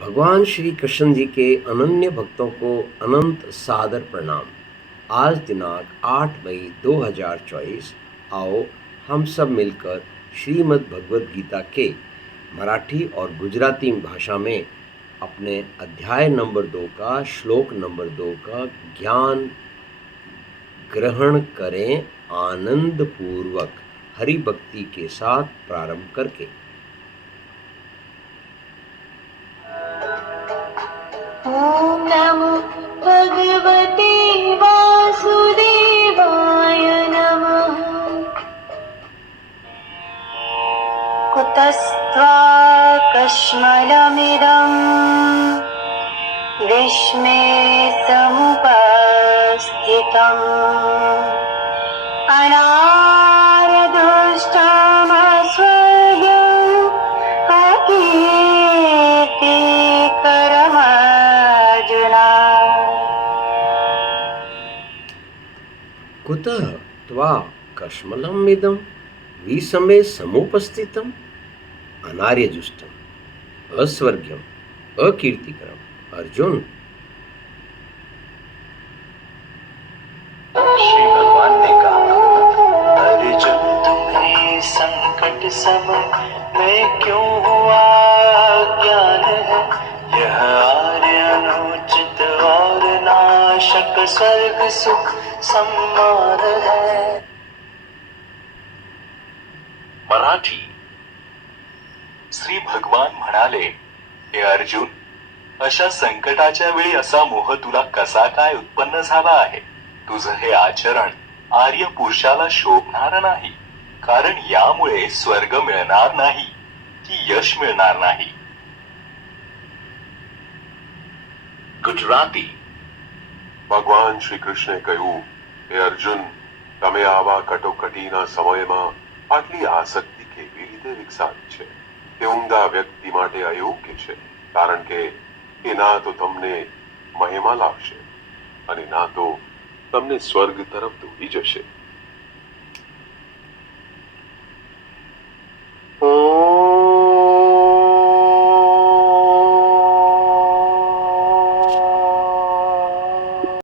भगवान श्री कृष्ण जी के अनन्य भक्तों को अनंत सादर प्रणाम। आज दिनांक 8 मई 2024। आओ हम सब मिलकर श्रीमद् भगवद गीता के मराठी और गुजराती भाषा में अपने अध्याय नंबर 2 का श्लोक नंबर 2 का ज्ञान ग्रहण करें, आनंद पूर्वक हरि भक्ति के साथ प्रारंभ करके। ओम नमो भगवते वासुदेवाय नमः। कुतस्त्वाकश्मलमिदं विश्वे समुपस्थितम् अनार्यदुष्टमस्वर्ग्यम् अकीर्तिकरमर्जुना। कुतः त्वा कश्मलम् इदं विषमे समुपस्थितम् अनार्यजुष्टम् अस्वर्ग्यम् अकीर्तिकरम्। अर्जुन, श्री भगवान ने कहा, अर्जुन तुम्हें संकट समय में क्यों हुआ ज्ञान है। यह आर्य अनुचित और नाशक स्वर्ग सुख सम्मान है। मराठी। श्री भगवान म्हणाले, हे अर्जुन, अशा संकटाच्या वेळी असा मोह तुला कसा काय उत्पन्न झाला आहे। तुझं हे आचरण आर्य पुरुषाला शोभणार नाही, कारण यामुळे स्वर्ग मिळणार नाही की यश मिळणार नाही। गुजराती। भगवान श्री कृष्णे કહ્યું, હે અર્જુન, તમે આવા કટોકટીના સમયમાં આટલી આસક્તિ કેવી રીતે વિકસાવી છે? તે ઊંધા વ્યક્તિ માટે અયોગ્ય છે, કારણ કે એ ના તો તમને મહિમા લાવશે અને ના તો તમને સ્વર્ગ તરફ દોરી જશે।